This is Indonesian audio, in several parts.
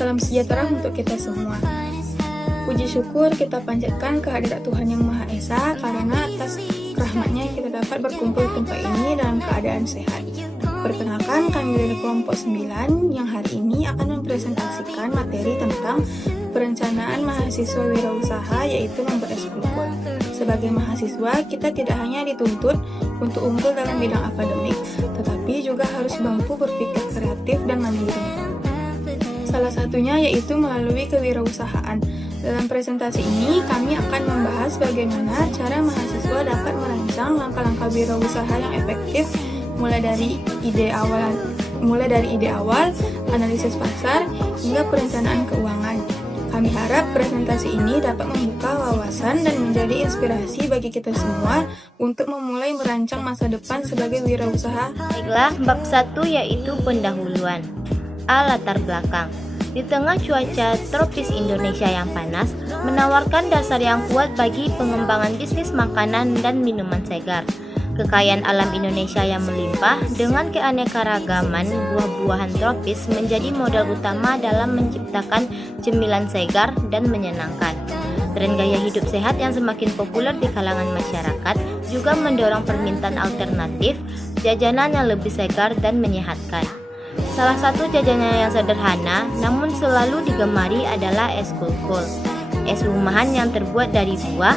Salam sejahtera untuk kita semua. Puji syukur kita panjatkan kehadirat Tuhan Yang Maha Esa karena atas rahmat-Nya kita dapat berkumpul di tempat ini dalam keadaan sehat. Perkenalkan, kami dari kelompok 9 yang hari ini akan mempresentasikan materi tentang perencanaan mahasiswa wirausaha, yaitu membuat eskul. Sebagai mahasiswa, kita tidak hanya dituntut untuk unggul dalam bidang akademik, tetapi juga harus mampu berpikir kreatif dan mandiri. Salah satunya yaitu melalui kewirausahaan. Dalam presentasi ini, kami akan membahas bagaimana cara mahasiswa dapat merancang langkah-langkah wirausaha yang efektif, mulai dari ide awal, analisis pasar, hingga perencanaan keuangan. Kami harap presentasi ini dapat membuka wawasan dan menjadi inspirasi bagi kita semua untuk memulai merancang masa depan sebagai wirausaha. Baiklah, bab 1 yaitu pendahuluan. Latar belakang. Di tengah cuaca tropis Indonesia yang panas, menawarkan dasar yang kuat bagi pengembangan bisnis makanan dan minuman segar. Kekayaan alam Indonesia yang melimpah dengan keanekaragaman buah-buahan tropis menjadi modal utama dalam menciptakan cemilan segar dan menyenangkan. Tren gaya hidup sehat yang semakin populer di kalangan masyarakat juga mendorong permintaan alternatif jajanan yang lebih segar dan menyehatkan. Salah satu jajanan yang sederhana namun selalu digemari adalah es kulkul. Es rumahan yang terbuat dari buah,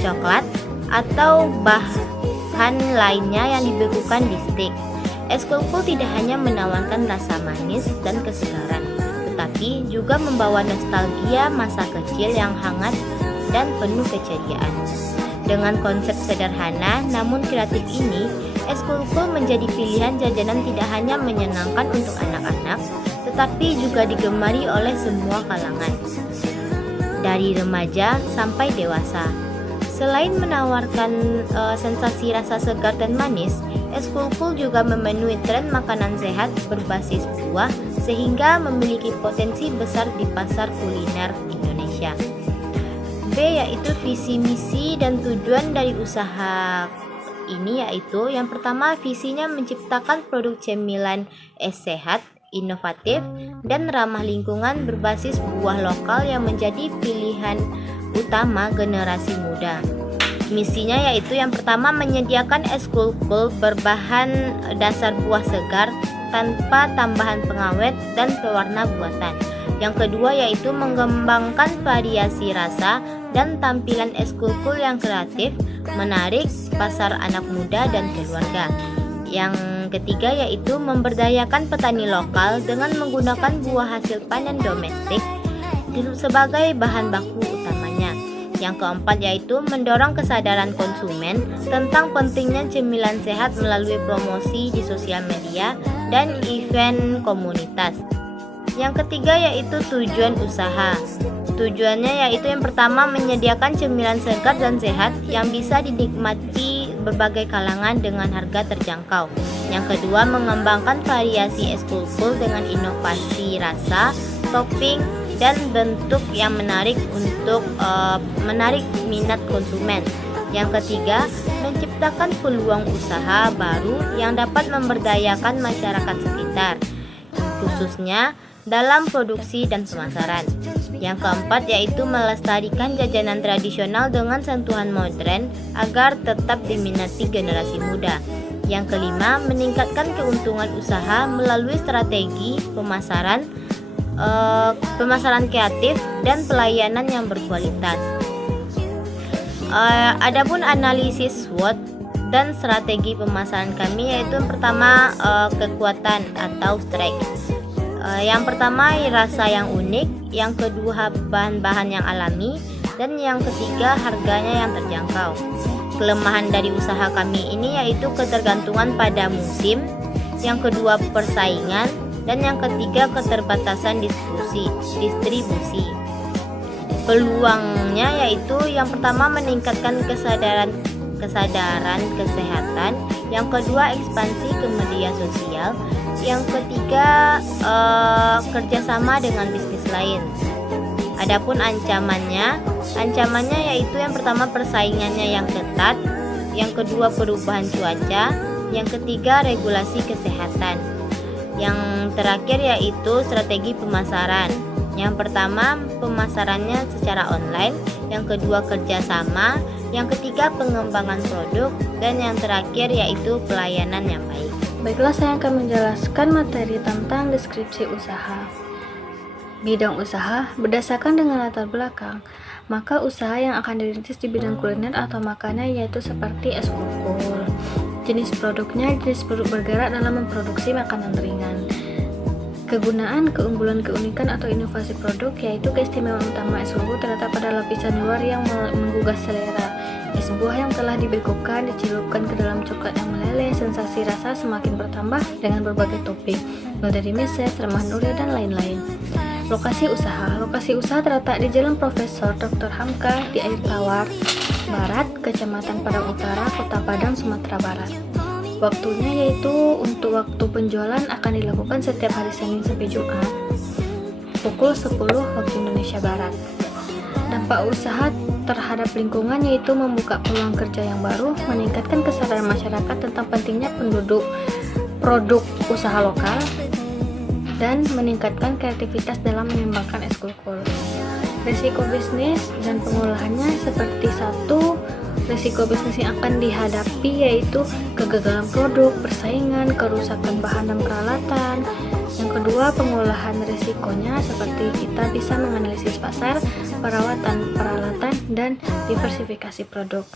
coklat, atau bahan lainnya yang dibekukan di stik. Es kulkul tidak hanya menawarkan rasa manis dan kesegaran, tetapi juga membawa nostalgia masa kecil yang hangat dan penuh keceriaan. Dengan konsep sederhana namun kreatif ini, es kulkul menjadi pilihan jajanan tidak hanya menyenangkan untuk anak-anak, tetapi juga digemari oleh semua kalangan, dari remaja sampai dewasa. Selain menawarkan sensasi rasa segar dan manis, es kulkul juga memenuhi tren makanan sehat berbasis buah sehingga memiliki potensi besar di pasar kuliner Indonesia. B yaitu visi misi dan tujuan dari usaha ini, yaitu yang pertama, visinya menciptakan produk cemilan es sehat, inovatif, dan ramah lingkungan berbasis buah lokal yang menjadi pilihan utama generasi muda. Misinya yaitu yang pertama, menyediakan es kulkul berbahan dasar buah segar tanpa tambahan pengawet dan pewarna buatan. Yang kedua yaitu mengembangkan variasi rasa dan tampilan es kulkul yang kreatif, menarik pasar anak muda dan keluarga. Yang ketiga yaitu memberdayakan petani lokal dengan menggunakan buah hasil panen domestik sebagai bahan baku utamanya. Yang keempat yaitu mendorong kesadaran konsumen tentang pentingnya cemilan sehat melalui promosi di sosial media dan event komunitas. Yang ketiga yaitu tujuan usaha. Tujuannya yaitu yang pertama, menyediakan cemilan segar dan sehat yang bisa dinikmati berbagai kalangan dengan harga terjangkau. Yang kedua, mengembangkan variasi es kulkul dengan inovasi rasa, topping, dan bentuk yang menarik untuk menarik minat konsumen. Yang ketiga, menciptakan peluang usaha baru yang dapat memberdayakan masyarakat sekitar, khususnya dalam produksi dan pemasaran. Yang keempat yaitu melestarikan jajanan tradisional dengan sentuhan modern agar tetap diminati generasi muda. Yang kelima, meningkatkan keuntungan usaha melalui strategi pemasaran kreatif dan pelayanan yang berkualitas. Adapun analisis SWOT dan strategi pemasaran kami yaitu yang pertama, kekuatan atau strength. Yang pertama, rasa yang unik, yang kedua bahan-bahan yang alami, dan yang ketiga harganya yang terjangkau. Kelemahan dari usaha kami ini yaitu ketergantungan pada musim, yang kedua persaingan, dan yang ketiga keterbatasan distribusi. Peluangnya yaitu yang pertama, meningkatkan kesadaran kesehatan, yang kedua ekspansi ke media sosial, yang ketiga kerjasama dengan bisnis lain. Adapun ancamannya yaitu yang pertama persaingannya yang ketat, yang kedua perubahan cuaca, yang ketiga regulasi kesehatan, yang terakhir yaitu strategi pemasaran. Yang pertama, pemasarannya secara online, yang kedua kerjasama, yang ketiga pengembangan produk, dan yang terakhir yaitu pelayanan yang baik. Baiklah, saya akan menjelaskan materi tentang deskripsi usaha. Bidang usaha berdasarkan dengan latar belakang, maka usaha yang akan dirintis di bidang kuliner atau makanan yaitu seperti es kukul. Jenis produknya jenis produk bergerak dalam memproduksi makanan ringan. Kegunaan, keunggulan, keunikan atau inovasi produk yaitu keistimewaan utama es kukul terletak pada lapisan luar yang menggugah selera. Es buah yang telah dibekukan dicelupkan ke dalam coklat yang meleleh, sensasi rasa semakin bertambah dengan berbagai topping, mulai dari meses, remahan duri, dan lain-lain. Lokasi usaha terletak di Jalan Profesor Dr. Hamka di Air Tawar Barat, Kecamatan Padang Utara, Kota Padang, Sumatera Barat. Waktunya yaitu untuk waktu penjualan akan dilakukan setiap hari Senin sampai Jumat pukul 10 waktu Indonesia Barat. Dampak usaha terhadap lingkungan yaitu membuka peluang kerja yang baru, meningkatkan kesadaran masyarakat tentang pentingnya produk usaha lokal, dan meningkatkan kreativitas dalam mengembangkan es kukul. Risiko bisnis dan pengolahannya seperti satu, risiko bisnis yang akan dihadapi yaitu kegagalan produk, persaingan, kerusakan bahan dan peralatan. Yang kedua, pengolahan risikonya seperti kita bisa menganalisis pasar, perawatan peralatan, dan diversifikasi produk.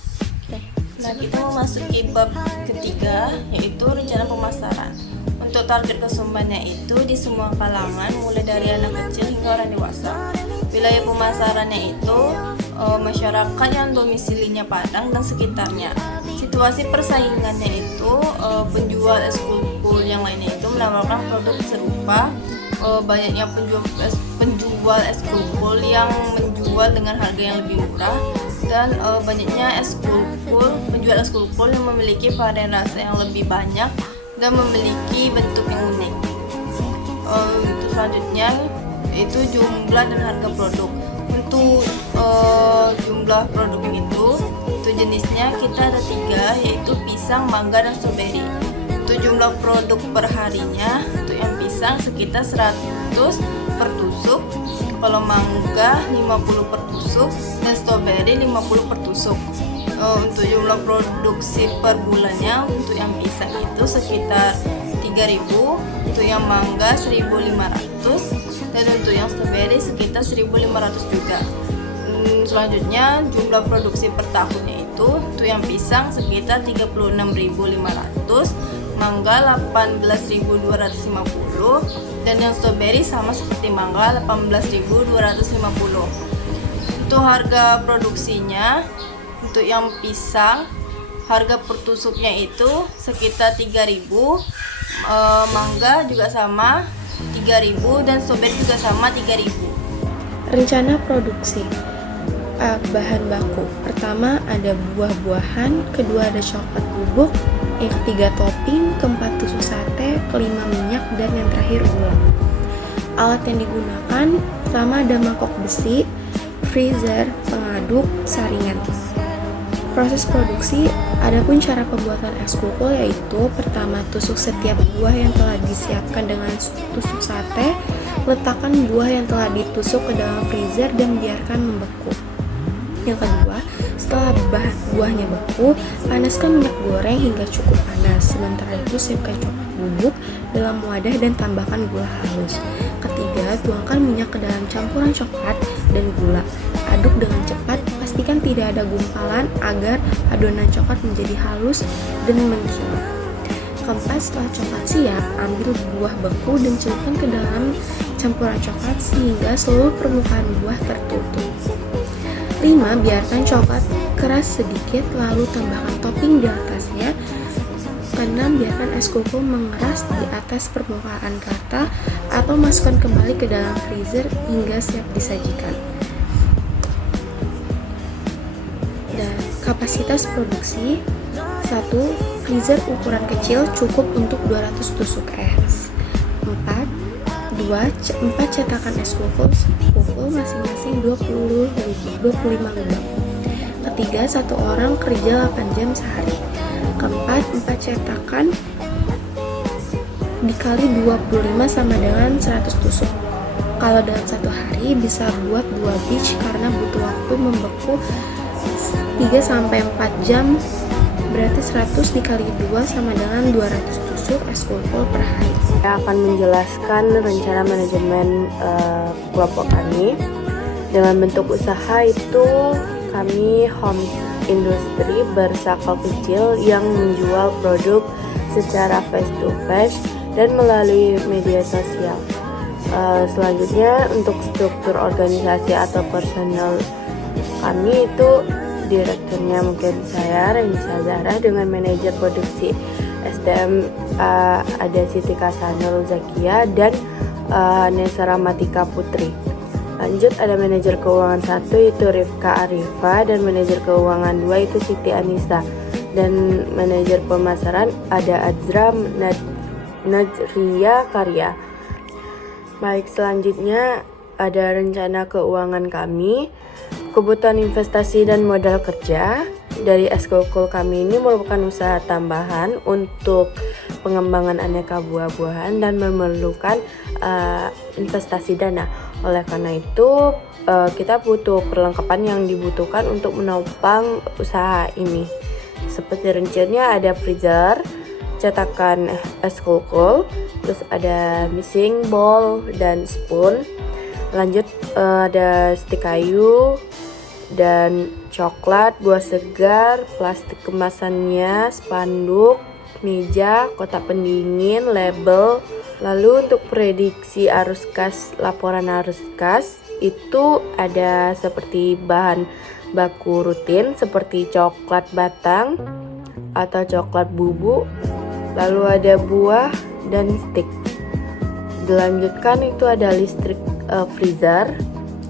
Nah, kita memasuki bab ketiga yaitu rencana pemasaran. Untuk target konsumennya itu di semua kalangan, mulai dari anak kecil hingga orang dewasa. Wilayah pemasarannya itu masyarakat yang domisilinya Padang dan sekitarnya. Situasi persaingannya itu penjual es kukul yang lainnya itu menawarkan produk serupa. Banyaknya penjual es kukul yang menjual dengan harga yang lebih murah, dan banyaknya penjual es kukul yang memiliki varian rasa yang lebih banyak dan memiliki bentuk yang unik. Untuk selanjutnya itu jumlah dan harga produk. Untuk jumlah produknya itu jenisnya kita ada 3, yaitu pisang, mangga, dan stroberi. Untuk jumlah produk perharinya, untuk yang pisang sekitar 100 per tusuk, kalau mangga 50 per tusuk, dan stroberi 50 per tusuk. Untuk jumlah produksi per bulannya, untuk yang pisang itu sekitar 3.000, untuk yang mangga 1.500, dan untuk yang stroberi sekitar 1.500 juga. Selanjutnya jumlah produksi per tahunnya itu untuk yang pisang sekitar 36.500, mangga 18.250, dan yang stroberi sama seperti mangga 18.250. Untuk harga produksinya, untuk yang pisang harga per tusuknya itu sekitar 3.000, mangga juga sama 3.000, dan stroberi juga sama 3.000. Rencana produksi. Bahan baku. Pertama ada buah-buahan, kedua ada coklat bubuk, yang ketiga topping, keempat tusuk sate, kelima minyak, dan yang terakhir gula. Alat yang digunakan, pertama ada mangkok besi, freezer, pengaduk, saringan. Proses produksi, adapun cara pembuatan es kukul yaitu pertama tusuk setiap buah yang telah disiapkan dengan tusuk sate, letakkan buah yang telah ditusuk ke dalam freezer dan biarkan membeku. Yang kedua, setelah buahnya beku, panaskan minyak goreng hingga cukup panas. Sementara itu siapkan coklat bubuk dalam wadah dan tambahkan gula halus. Ketiga, tuangkan minyak ke dalam campuran coklat dan gula. Aduk dengan cepat, pastikan tidak ada gumpalan agar adonan coklat menjadi halus dan mengkilap. Keempat, setelah coklat siap, ambil buah beku dan celupkan ke dalam campuran coklat sehingga seluruh permukaan buah tertutup. 5. Biarkan coklat keras sedikit lalu tambahkan topping di atasnya. 6. Biarkan es kukul mengeras di atas permukaan rata atau masukkan kembali ke dalam freezer hingga siap disajikan. Dan kapasitas produksi 1. Freezer ukuran kecil cukup untuk 200 tusuk es. 4 cetakan es kukul masing-masing 25 lubang. Ketiga, 1 orang kerja 8 jam sehari. Keempat, 4 cetakan dikali 25 sama dengan 100 tusuk kalau dalam 1 hari. lagi bisa buat 2 batch karena butuh waktu membeku 3-4 jam, berarti 100 dikali 2 sama dengan 200 tusuk eskul-kul per hari. Saya akan menjelaskan rencana manajemen kelompok kami. Dengan bentuk usaha itu kami home industry berskala kecil yang menjual produk secara face to face dan melalui media sosial. Selanjutnya untuk struktur organisasi atau personel kami itu direkturnya mungkin saya Reni Zahra dengan manajer produksi SDM ada Siti Kasanul Zakia dan Nesa Ramatika Putri. Lanjut ada manajer keuangan 1 itu Rifka Arifa dan manajer keuangan 2 itu Siti Anissa dan manajer pemasaran ada Azra Najria Karya. Baik, selanjutnya ada rencana keuangan kami. Kebutuhan investasi dan modal kerja dari eskul-kul kami ini merupakan usaha tambahan untuk pengembangan aneka buah-buahan dan memerlukan investasi dana. Oleh karena itu kita butuh perlengkapan yang dibutuhkan untuk menopang usaha ini. Seperti rinciannya ada freezer, cetakan eskul-kul, terus ada mixing bowl dan spoon. Lanjut ada stik kayu dan coklat, buah segar, plastik kemasannya, spanduk, meja, kotak pendingin, label. Lalu untuk prediksi arus kas, laporan arus kas itu ada seperti bahan baku rutin seperti coklat batang atau coklat bubuk, lalu ada buah dan stik. Dilanjutkan itu ada listrik freezer,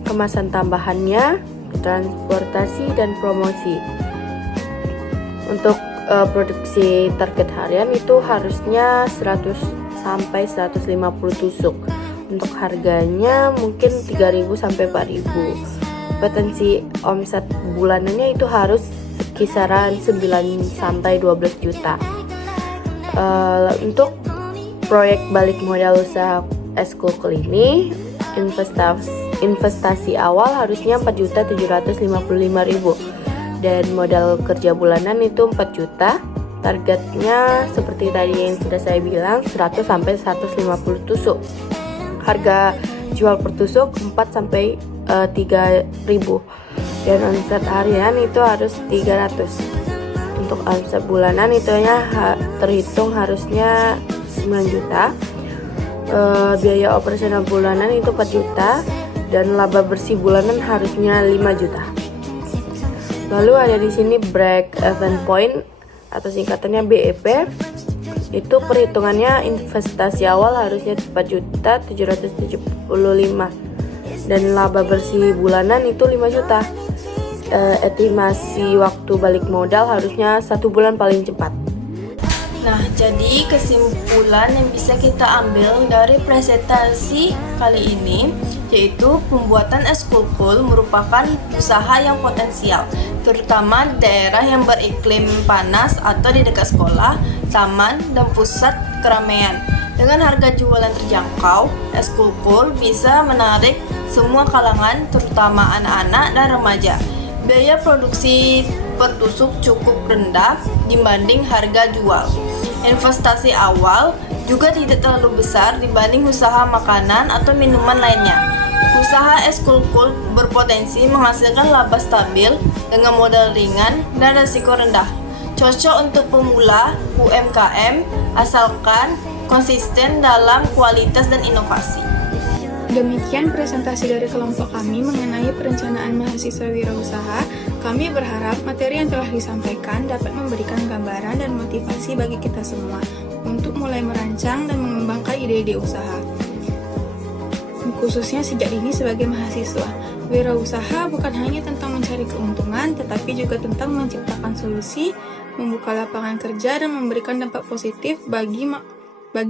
kemasan tambahannya, transportasi dan promosi. Untuk produksi target harian itu harusnya 100 sampai 150 tusuk. Untuk harganya mungkin 3.000 sampai 4.000. Potensi omset bulanannya itu harus kisaran 9 sampai 12 juta. Untuk proyek balik modal usaha eskul-kul ini investasi awal harusnya 4.755.000 dan modal kerja bulanan itu 4 juta. Targetnya seperti tadi yang sudah saya bilang 100 sampai 150 tusuk. Harga jual per tusuk 4 sampai 3.000 dan omset harian itu harus 300. Untuk omset bulanan itu terhitung harusnya 9 juta. Biaya operasional bulanan itu 4 juta dan laba bersih bulanan harusnya 5 juta. Lalu ada di sini break even point atau singkatannya BEP. Itu perhitungannya investasi awal harusnya 4.775 dan laba bersih bulanan itu 5 juta. Estimasi waktu balik modal harusnya 1 bulan paling cepat. Nah, jadi kesimpulan yang bisa kita ambil dari presentasi kali ini yaitu pembuatan eskul-kul merupakan usaha yang potensial, terutama di daerah yang beriklim panas atau di dekat sekolah, taman, dan pusat keramaian. Dengan harga jualan terjangkau, eskul-kul bisa menarik semua kalangan, terutama anak-anak dan remaja. Biaya produksi per tusuk cukup rendah dibanding harga jual. Investasi awal juga tidak terlalu besar dibanding usaha makanan atau minuman lainnya. Usaha eskul-kul berpotensi menghasilkan laba stabil dengan modal ringan dan risiko rendah. Cocok untuk pemula UMKM asalkan konsisten dalam kualitas dan inovasi. Demikian presentasi dari kelompok kami mengenai perencanaan mahasiswa wirausaha. Kami berharap materi yang telah disampaikan dapat memberikan gambaran dan motivasi bagi kita semua untuk mulai merancang dan mengembangkan ide-ide usaha. Khususnya sejak dini sebagai mahasiswa, wirausaha bukan hanya tentang mencari keuntungan, tetapi juga tentang menciptakan solusi, membuka lapangan kerja, dan memberikan dampak positif bagi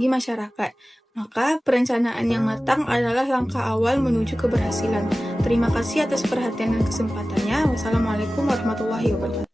masyarakat. Maka, perencanaan yang matang adalah langkah awal menuju keberhasilan. Terima kasih atas perhatian dan kesempatannya. Wassalamualaikum warahmatullahi wabarakatuh.